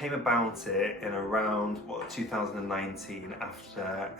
came about it in around 2019 after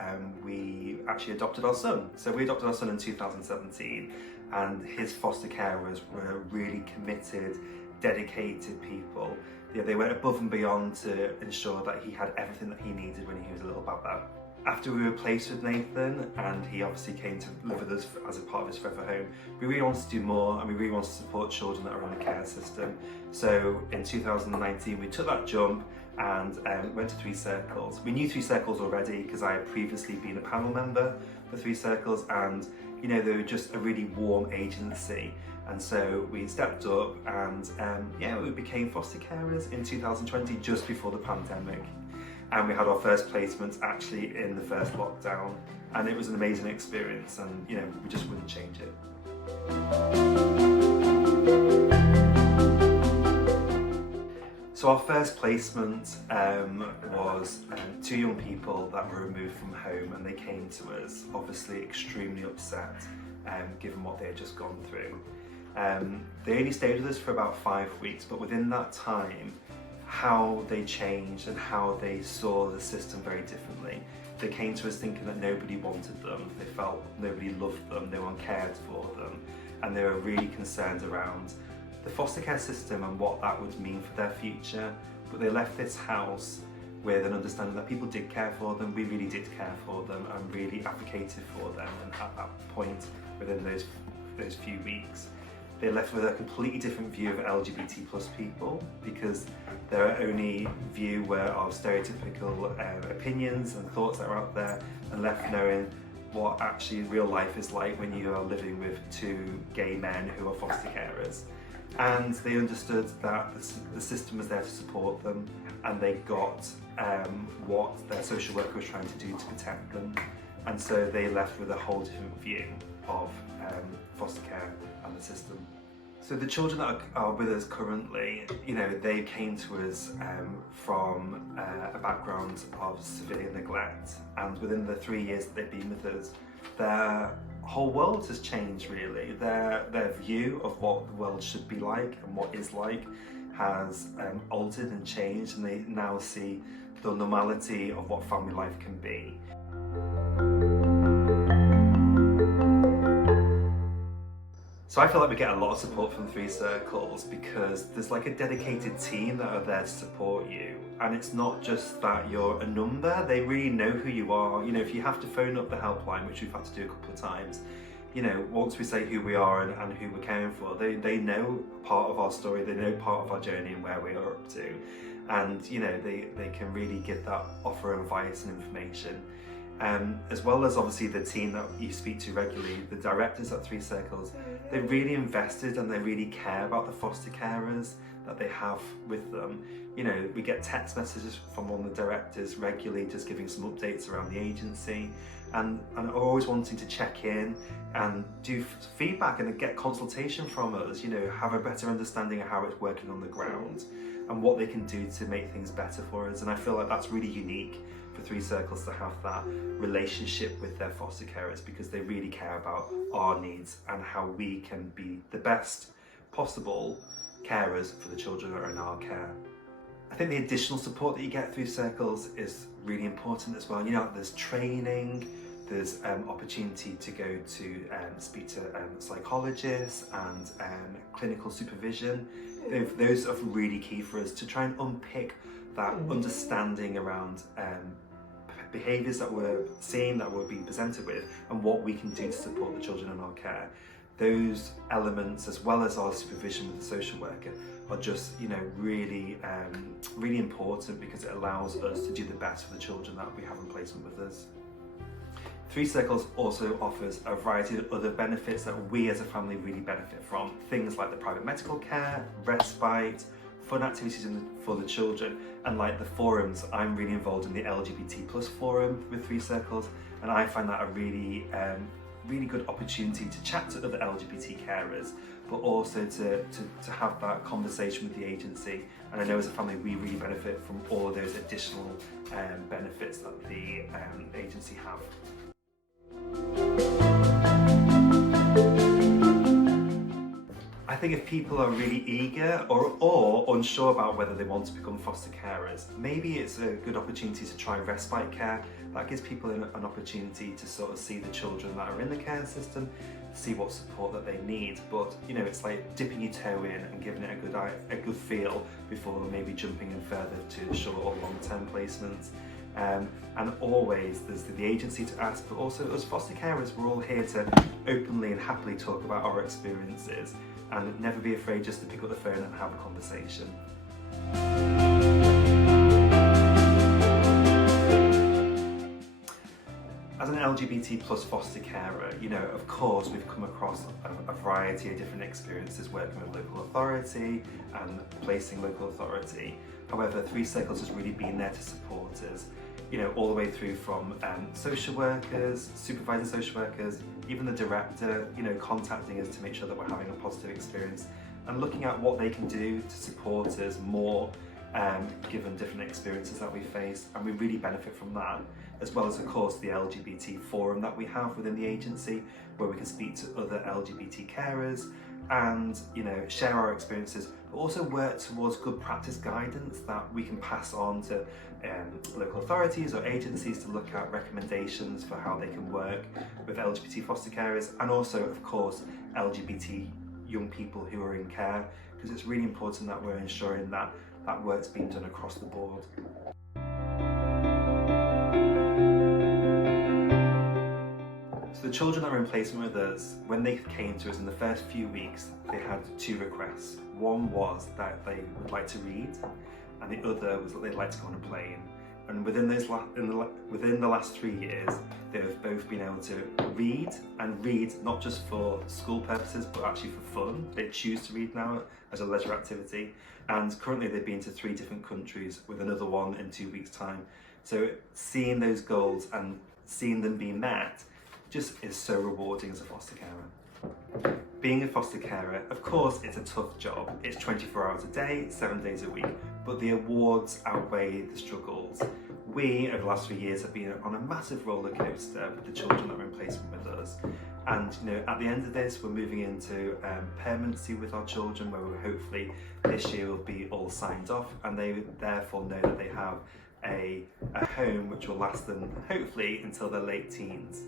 we actually adopted our son. So we adopted our son in 2017, and his foster carers were really committed, dedicated people. They went above and beyond to ensure that he had everything that he needed when he was a little baba. After we were placed with Nathan, and he obviously came to live with us as a part of his forever home, we really wanted to do more, and we really wanted to support children that are on a care system. So in 2019 we took that jump and went to Three Circles. We knew Three Circles already because I had previously been a panel member for Three Circles, and you know, they were just a really warm agency. And so we stepped up and we became foster carers in 2020, just before the pandemic. And we had our first placements actually in the first lockdown, and it was an amazing experience, and you know, we just wouldn't change it. So our first placement was two young people that were removed from home, and they came to us obviously extremely upset given what they had just gone through. They only stayed with us for about 5 weeks, but within that time, how they changed and how they saw the system very differently. They came to us thinking that nobody wanted them, they felt nobody loved them, no one cared for them, and they were really concerned around the foster care system and what that would mean for their future. But they left this house with an understanding that people did care for them, we really did care for them and really advocated for them. And at that point, within those few weeks, they left with a completely different view of LGBT plus people, because their only view were of stereotypical opinions and thoughts that are out there, and left knowing what actually real life is like when you are living with two gay men who are foster carers. And they understood that the system was there to support them, and they got what their social worker was trying to do to protect them. And so they left with a whole different view of foster care and the system. So the children that are with us currently, you know, they came to us from a background of severe neglect, and within the 3 years that they've been with us, their whole world has changed really. Their view of what the world should be like and what is like has altered and changed, and they now see the normality of what family life can be. So I feel like we get a lot of support from Three Circles, because there's like a dedicated team that are there to support you. And it's not just that you're a number, they really know who you are. You know, if you have to phone up the helpline, which we've had to do a couple of times, you know, once we say who we are and who we're caring for, they know part of our story, they know part of our journey and where we are up to. And, you know, they can really give that offer of advice and information. As well as obviously the team that you speak to regularly, the directors at Three Circles, they're really invested and they really care about the foster carers that they have with them. You know, we get text messages from one of the directors regularly just giving some updates around the agency, and are always wanting to check in and do feedback and get consultation from us, you know, have a better understanding of how it's working on the ground and what they can do to make things better for us. And I feel like that's really unique for Three Circles to have that relationship with their foster carers, because they really care about our needs and how we can be the best possible carers for the children that are in our care. I think the additional support that you get through Circles is really important as well. You know, there's training, there's opportunity to go to speak to psychologists and clinical supervision. Those are really key for us to try and unpick that understanding around behaviours that we're seeing, that we're being presented with, and what we can do to support the children in our care. Those elements, as well as our supervision with the social worker, are just, you know, really important, because it allows us to do the best for the children that we have in placement with us. Three Circles also offers a variety of other benefits that we as a family really benefit from. Things like the private medical care, respite, fun activities for the children, and like the forums. I'm really involved in the LGBT plus forum with Three Circles, and I find that a really good opportunity to chat to other LGBT carers, but also to have that conversation with the agency. And I know as a family we really benefit from all of those additional benefits that the agency have. I think if people are really eager or unsure about whether they want to become foster carers, maybe it's a good opportunity to try respite care. That gives people an opportunity to sort of see the children that are in the care system, see what support that they need. But you know, it's like dipping your toe in and giving it a good feel before maybe jumping in further to short or long-term placements. And always there's the agency to ask, but also as foster carers, we're all here to openly and happily talk about our experiences, and never be afraid just to pick up the phone and have a conversation. As an LGBT plus foster carer, you know, of course, we've come across a variety of different experiences working with local authority and placing local authority. However, Three Circles has really been there to support us, you know, all the way through from social workers, supervising social workers, even the director, you know, contacting us to make sure that we're having a positive experience and looking at what they can do to support us more, given different experiences that we face, and we really benefit from that, as well as of course the LGBT forum that we have within the agency, where we can speak to other LGBT carers and, you know, share our experiences, but also work towards good practice guidance that we can pass on to local authorities or agencies to look at recommendations for how they can work with LGBT foster carers, and also of course LGBT young people who are in care, because it's really important that we're ensuring that that work's being done across the board. So the children that were in placement with us, when they came to us in the first few weeks, they had two requests. One was that they would like to read, and the other was that they'd like to go on a plane. And within the last 3 years, they've both been able to read, and read not just for school purposes, but actually for fun. They choose to read now as a leisure activity. And currently they've been to 3 different countries, with another one in 2 weeks' time. So seeing those goals and seeing them being met just is so rewarding as a foster carer. Being a foster carer, of course, it's a tough job. It's 24 hours a day, 7 days a week, but the awards outweigh the struggles. We, over the last 3 years, have been on a massive roller coaster with the children that are in placement with us. And you know, at the end of this, we're moving into permanency with our children, where we hopefully this year will be all signed off, and they therefore know that they have a home which will last them hopefully until their late teens.